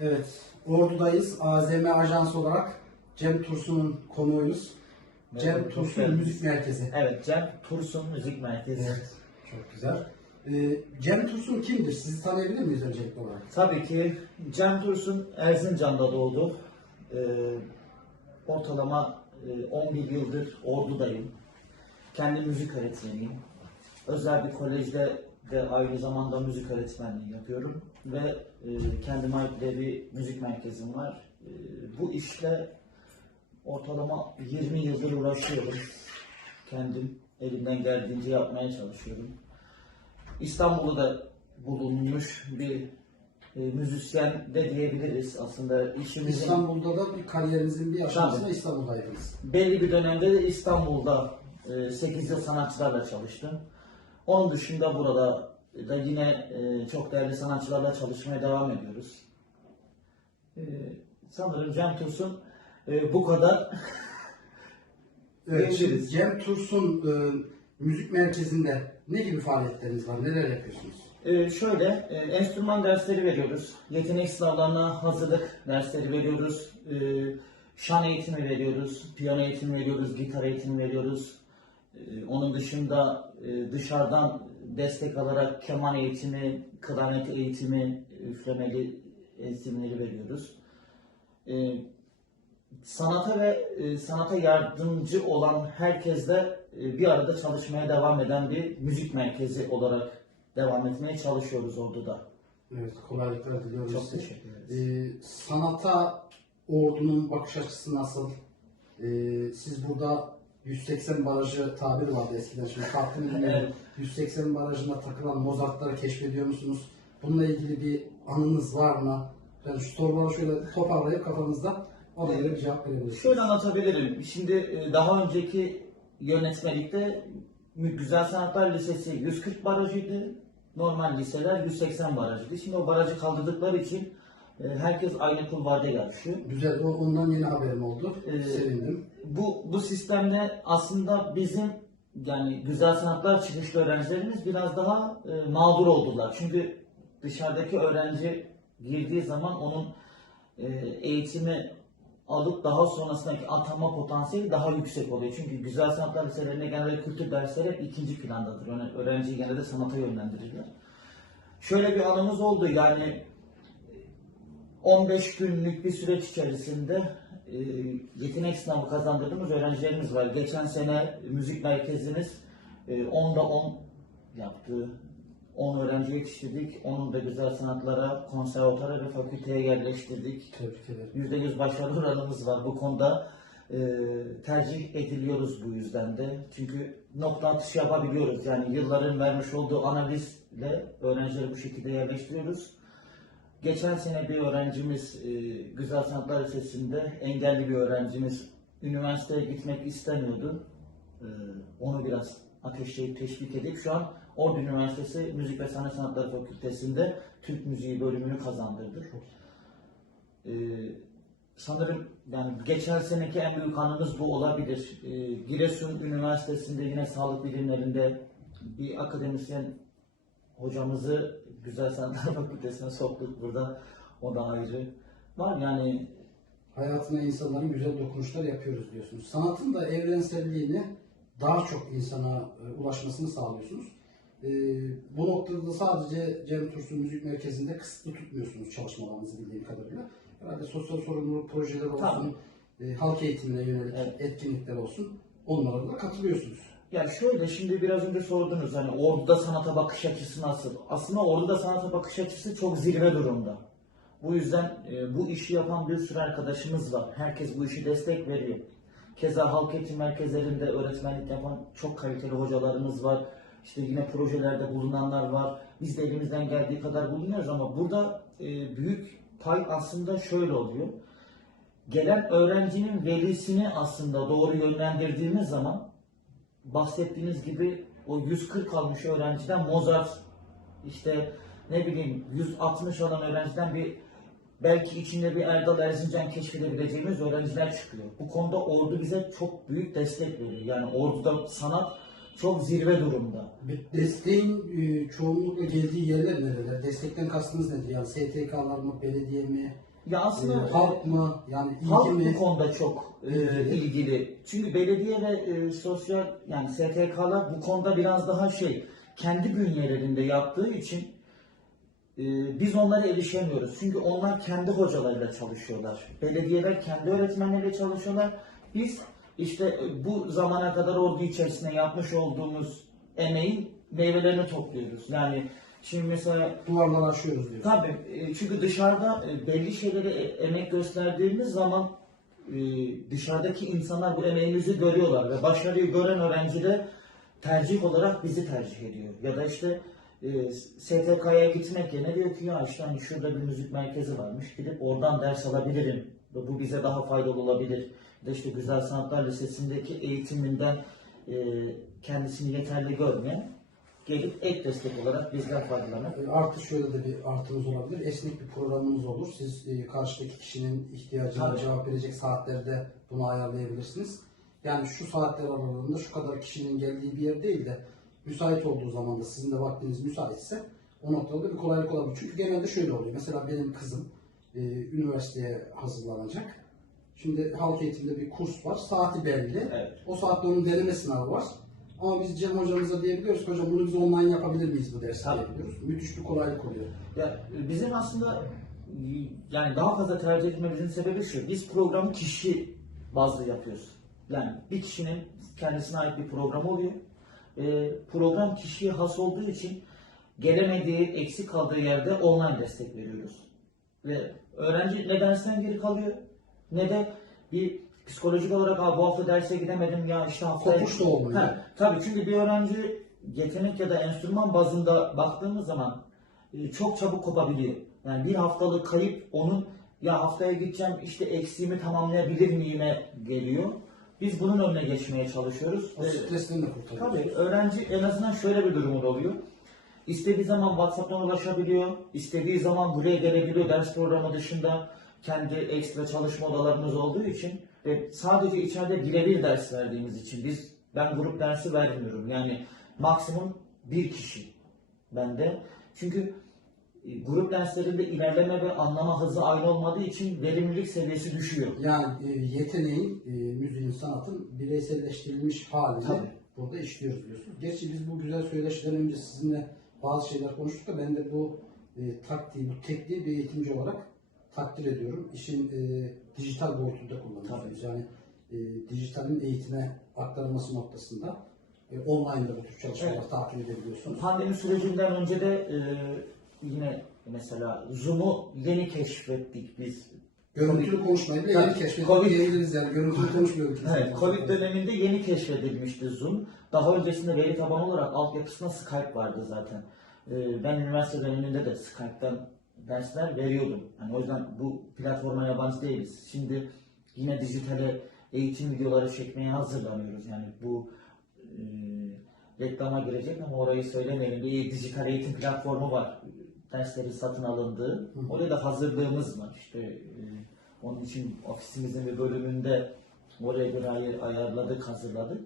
Evet, Ordu'dayız. AZM Ajans olarak Cem Tursun'un konuğuyuz. Cem Merhaba, Tursun geldiniz. Müzik Merkezi. Evet, Cem Tursun Müzik Merkezi. Çok güzel. Ee, Cem Tursun kimdir? Sizi tanıyabilir miyiz öncelikli olarak? Tabii ki Cem Tursun Erzincan'da doğdu. Ee, ortalama e, 11 yıldır Ordu'dayım. Kendi müzik öğretmeniyim. Özel bir kolejde de aynı zamanda müzik öğretmenliği yapıyorum. Ve e, kendime ait de bir müzik merkezim var. E, bu işle ortalama 20 yıldır uğraşıyorum. Kendim elimden geldiğince yapmaya çalışıyorum. İstanbul'da bulunmuş bir e, müzisyen de diyebiliriz aslında işimizin İstanbul'da da bir kariyerinizin bir aşamasında. İstanbul'daydınız. belli bir dönemde de İstanbul'da 8 yıl sanatçılarla çalıştım. Onun dışında burada da yine e, çok değerli sanatçılarla çalışmaya devam ediyoruz. E, sanırım Cem Tursun e, bu kadar. Evet, şimdi. Cem Tursun e, Müzik Merkezi'nde ne gibi faaliyetleriniz var? Neler yapıyorsunuz? Ee, şöyle, e, enstrüman dersleri veriyoruz. Yetenek sınavlarına hazırlık dersleri veriyoruz. Şan eğitimi veriyoruz. Piyano eğitimi veriyoruz. Gitar eğitimi veriyoruz. Ee, onun dışında e, dışarıdan destek alarak keman eğitimi, klarnet eğitimi, üflemeli eğitimleri veriyoruz. Ee, sanata ve e, sanata yardımcı olan herkesle e, bir arada çalışmaya devam eden bir müzik merkezi olarak devam etmeye çalışıyoruz orada da. Evet, kolaylıklar diliyoruz Çok size. teşekkür ederiz. Ee, sanata ordunun bakış açısı nasıl? Ee, siz burada 180 barajı tabiri vardı eskiden. Şimdi bilmiyorum. Evet. 180 barajına takılan Mozartları keşfediyor musunuz? Bununla ilgili bir anınız var mı? Yani şu soruları şöyle toparlayıp kafanızda ona göre bir cevap verebilirsiniz. Şöyle anlatabilirim. Şimdi e, daha önceki yönetmelikte Güzel Sanatlar Lisesi 140 barajıydı. Normal liseler 180 barajıydı. Şimdi o barajı kaldırdıkları için herkes aynı kulvarda yarışıyor. Güzel, o- ondan yeni haberim oldu. Ee, Sevindim. bu bu sistemde aslında bizim yani güzel sanatlar çıkışlı öğrencilerimiz biraz daha e, mağdur oldular. Çünkü dışarıdaki öğrenci girdiği zaman onun e, eğitimi alıp daha sonrasındaki atama potansiyeli daha yüksek oluyor. Çünkü güzel sanatlar liselerinde genelde kültür dersleri hep ikinci plandadır. Yani öğrenciyi genelde sanata yönlendirirler. Şöyle bir anımız oldu yani 15 günlük bir süreç içerisinde e, yetenek sınavı kazandırdığımız öğrencilerimiz var. Geçen sene müzik merkezimiz e, 10'da 10 yaptı. 10 öğrenci yetiştirdik. Onun da güzel sanatlara, konservatara ve fakülteye yerleştirdik. Tebrik ederim. %100 başarı oranımız var bu konuda. E, tercih ediliyoruz bu yüzden de. Çünkü nokta atışı yapabiliyoruz. Yani yılların vermiş olduğu analizle öğrencileri bu şekilde yerleştiriyoruz. Geçen sene bir öğrencimiz e, Güzel Sanatlar Lisesi'nde engelli bir öğrencimiz üniversiteye gitmek istemiyordu. E, onu biraz ateşleyip teşvik edip şu an Ordu Üniversitesi Müzik ve Sanat Sanatları Fakültesi'nde Türk Müziği bölümünü kazandırdı. E, sanırım yani geçen seneki en büyük anımız bu olabilir. E, Giresun Üniversitesi'nde yine sağlık bilimlerinde bir akademisyen hocamızı Güzel Sanatlar Fakültesi'ne soktuk burada. O da ayrı. Var yani hayatına insanların güzel dokunuşlar yapıyoruz diyorsunuz. Sanatın da evrenselliğini daha çok insana e, ulaşmasını sağlıyorsunuz. E, bu noktada da sadece Cem Tursun Müzik Merkezi'nde kısıtlı tutmuyorsunuz çalışmalarınızı bildiğim kadarıyla. Herhalde sosyal sorumluluk projeleri olsun, e, halk eğitimine yönelik Evet. etkinlikler olsun. Onlara da katılıyorsunuz. Ya şöyle şimdi biraz önce sordunuz hani orduda sanata bakış açısı nasıl? Aslında orduda sanata bakış açısı çok zirve durumda. Bu yüzden e, bu işi yapan bir sürü arkadaşımız var. Herkes bu işi destek veriyor. Keza halk eğitim merkezlerinde öğretmenlik yapan çok kaliteli hocalarımız var. İşte yine projelerde bulunanlar var. Biz de elimizden geldiği kadar bulunuyoruz ama burada e, büyük pay aslında şöyle oluyor. Gelen öğrencinin velisini aslında doğru yönlendirdiğimiz zaman bahsettiğiniz gibi o 140 almış öğrenciden Mozart işte ne bileyim 160 alan öğrenciden bir belki içinde bir Erdal Erzincan keşfedebileceğimiz öğrenciler çıkıyor. Bu konuda ordu bize çok büyük destek veriyor. Yani orduda sanat çok zirve durumda. Desteğin e, çoğunlukla geldiği yerler nereler? Destekten kastınız nedir? Yani STK'lar mı, belediye mi, Ya e, aslında halk mı? Yani ilgi Halk mi? bu konuda çok e, İlgili. ilgili. Çünkü belediye ve e, sosyal yani STK'lar bu konuda biraz daha şey kendi bünyelerinde yaptığı için e, biz onlara erişemiyoruz. Çünkü onlar kendi hocalarıyla çalışıyorlar. Belediyeler kendi öğretmenleriyle çalışıyorlar. Biz işte e, bu zamana kadar ordu içerisinde yapmış olduğumuz emeğin meyvelerini topluyoruz. Yani şimdi mesela Duvarları aşıyoruz diyor. Tabii e, çünkü dışarıda e, belli şeylere e, emek gösterdiğimiz zaman e, dışarıdaki insanlar bu emeğimizi görüyorlar ve başarıyı gören öğrenci de tercih olarak bizi tercih ediyor. Ya da işte e, STK'ya gitmek yerine diyor ki ya işte hani şurada bir müzik merkezi varmış gidip oradan ders alabilirim. Ve Bu bize daha faydalı olabilir. Ya da işte Güzel Sanatlar Lisesi'ndeki eğitiminden e, kendisini yeterli görmeyen gelip ek destek olarak bizden faydalanır. Artı şöyle de bir artımız olabilir. Esnek bir programımız olur. Siz e, karşıdaki kişinin ihtiyacına Tabii. cevap verecek saatlerde bunu ayarlayabilirsiniz. Yani şu saatler aralığında şu kadar kişinin geldiği bir yer değil de müsait olduğu zaman da sizin de vaktiniz müsaitse o noktada da bir kolaylık olabilir. Çünkü genelde şöyle oluyor. Mesela benim kızım e, üniversiteye hazırlanacak. Şimdi halk eğitimde bir kurs var. Saati belli. Evet. O saatte onun deneme sınavı var. Ama biz Cem hocamıza diyebiliyoruz hocam bunu biz online yapabilir miyiz bu dersi Tabii. diyebiliyoruz. Müthiş bir kolaylık oluyor. Ya bizim aslında yani daha fazla tercih etmemizin sebebi şu. Biz programı kişi bazlı yapıyoruz. Yani bir kişinin kendisine ait bir programı oluyor. Ee, program kişiye has olduğu için gelemediği, eksik kaldığı yerde online destek veriyoruz. Ve öğrenci ne dersten geri kalıyor ne de bir psikolojik olarak Aa, bu hafta derse gidemedim ya işte haftaya... Kopuş da olmuyor. Ha, tabii çünkü bir öğrenci yetenek ya da enstrüman bazında baktığımız zaman e, çok çabuk kopabiliyor. Yani bir haftalık kayıp onun ya haftaya gideceğim işte eksiğimi tamamlayabilir miyime geliyor. Biz bunun önüne geçmeye çalışıyoruz. O stresten de kurtarıyor. Tabii öğrenci en azından şöyle bir durumu oluyor. İstediği zaman WhatsApp'tan ulaşabiliyor, istediği zaman buraya gelebiliyor ders programı dışında kendi ekstra çalışma odalarımız olduğu için ve sadece içeride birebir ders verdiğimiz için biz ben grup dersi vermiyorum. Yani maksimum bir kişi bende. Çünkü e, grup derslerinde ilerleme ve anlama hızı aynı olmadığı için verimlilik seviyesi düşüyor. Yani e, yeteneğin, e, müziğin, sanatın bireyselleştirilmiş halini Tabii. burada işliyoruz diyorsunuz. Gerçi biz bu güzel söyleşiden önce sizinle bazı şeyler konuştuk da ben de bu e, taktiği, bu tekniği bir eğitimci olarak takdir ediyorum. İşin e, dijital boyutunda kullanıyorsunuz. Yani e, dijitalin eğitime aktarılması noktasında e, online'da bu tür çalışmalar Evet. takip edebiliyorsunuz. Pandemi sürecinden önce de e, yine mesela Zoom'u yeni keşfettik biz. Görüntülü konuşmayı Tabii. yeni keşfedip Covid- diyebiliriz yani. Görüntülü konuşmuyorduk. Evet, Covid döneminde yeni keşfedilmişti Zoom. Daha öncesinde veri tabanı olarak altyapısında Skype vardı zaten. E, ben üniversite döneminde de Skype'tan dersler veriyordum. Yani o yüzden bu platforma yabancı değiliz. Şimdi yine dijitale eğitim videoları çekmeye hazırlanıyoruz. Yani bu e, reklama girecek ama orayı söylemeyelim. Bir dijital eğitim platformu var. Dersleri satın alındığı. Oraya da hazırlığımız var. İşte e, onun için ofisimizin bir bölümünde oraya göre ayır- ayarladık, hazırladık.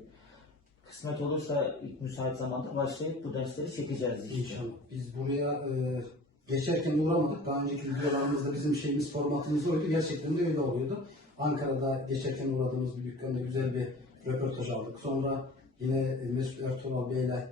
Kısmet olursa ilk müsait zamanda başlayıp bu dersleri çekeceğiz işte. İnşallah. Biz buraya e, geçerken uğramadık. Daha önceki videolarımızda bizim şeyimiz, formatımız oydu. Gerçekten de öyle oluyordu. Ankara'da geçerken uğradığımız bir dükkanda güzel bir röportaj aldık. Sonra yine e, Mesut Ertuğrul Bey'le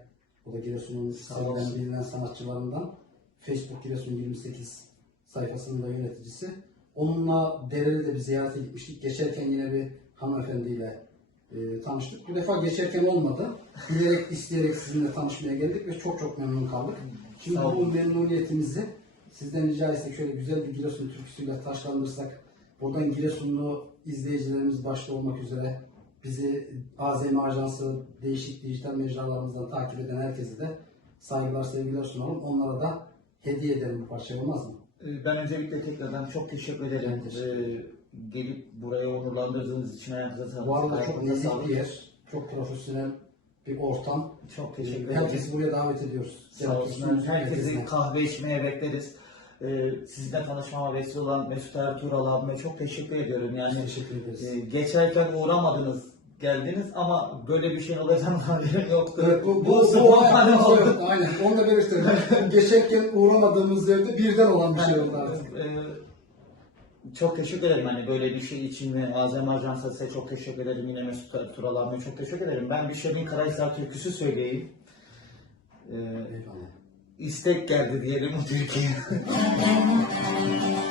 o da Giresun'un sevilen bilinen sanatçılarından Facebook Giresun 28 sayfasının da yöneticisi. Onunla Dereli de bir ziyarete gitmiştik. Geçerken yine bir hanımefendiyle e, tanıştık. Bu defa geçerken olmadı. Bilerek, isteyerek sizinle tanışmaya geldik ve çok çok memnun kaldık. Şimdi Sağ bu memnuniyetimizi sizden rica etsek şöyle güzel bir Giresun türküsüyle taşlandırsak, buradan Giresunlu izleyicilerimiz başta olmak üzere bizi AZM Ajansı değişik dijital mecralarımızdan takip eden herkese de saygılar, sevgiler sunalım. Onlara da hediye edelim bu parçayı olmaz mı? Ee, Ben öncelikle tekrardan çok teşekkür ederim. Ben teşekkür Ee, gelip buraya onurlandırdığınız için ayağınıza sağlık. Bu arada çok nezih bir yer, çok profesyonel bir ortam. Çok ee, teşekkür ederim. Herkesi buraya davet ediyoruz. Sağ olsun. Herkesi kahve içmeye bekleriz. Ee, sizinle tanışmama vesile olan Mesut Ertuğrul abime çok teşekkür ediyorum. Yani teşekkür ederiz. E, geçerken uğramadınız, geldiniz ama böyle bir şey olacağını haberim yoktu. Evet, bu, bu, bu, spontan bu, oldu. Aynen. Onu da belirtelim. Geçerken uğramadığımız yerde birden olan bir şey oldu artık. Evet, e, çok teşekkür ederim hani böyle bir şey için Azem Ajansı size çok teşekkür ederim. Yine Mesut Tural abime çok teşekkür ederim. Ben bir Şebin Karahisar türküsü söyleyeyim. Ee, istek geldi diyelim o türküye.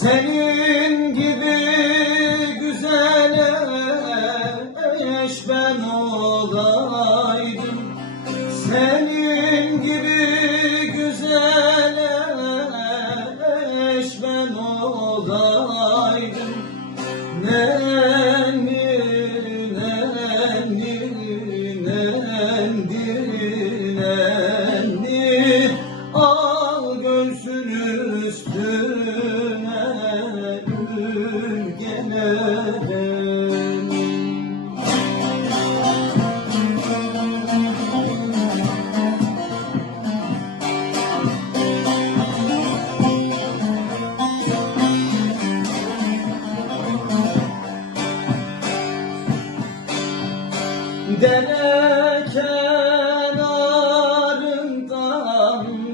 Senin gibi Dere kenarından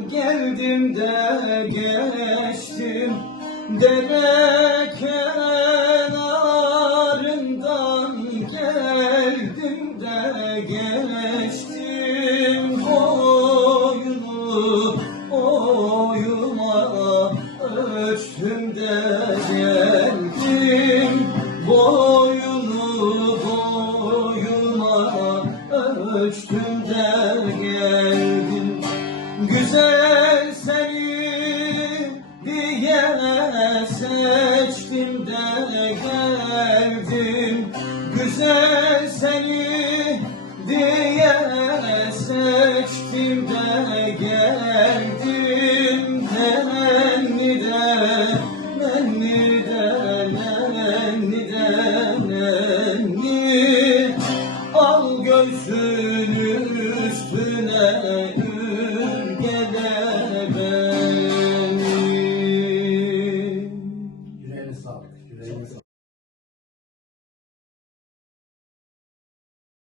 geldim de geçtim. Dere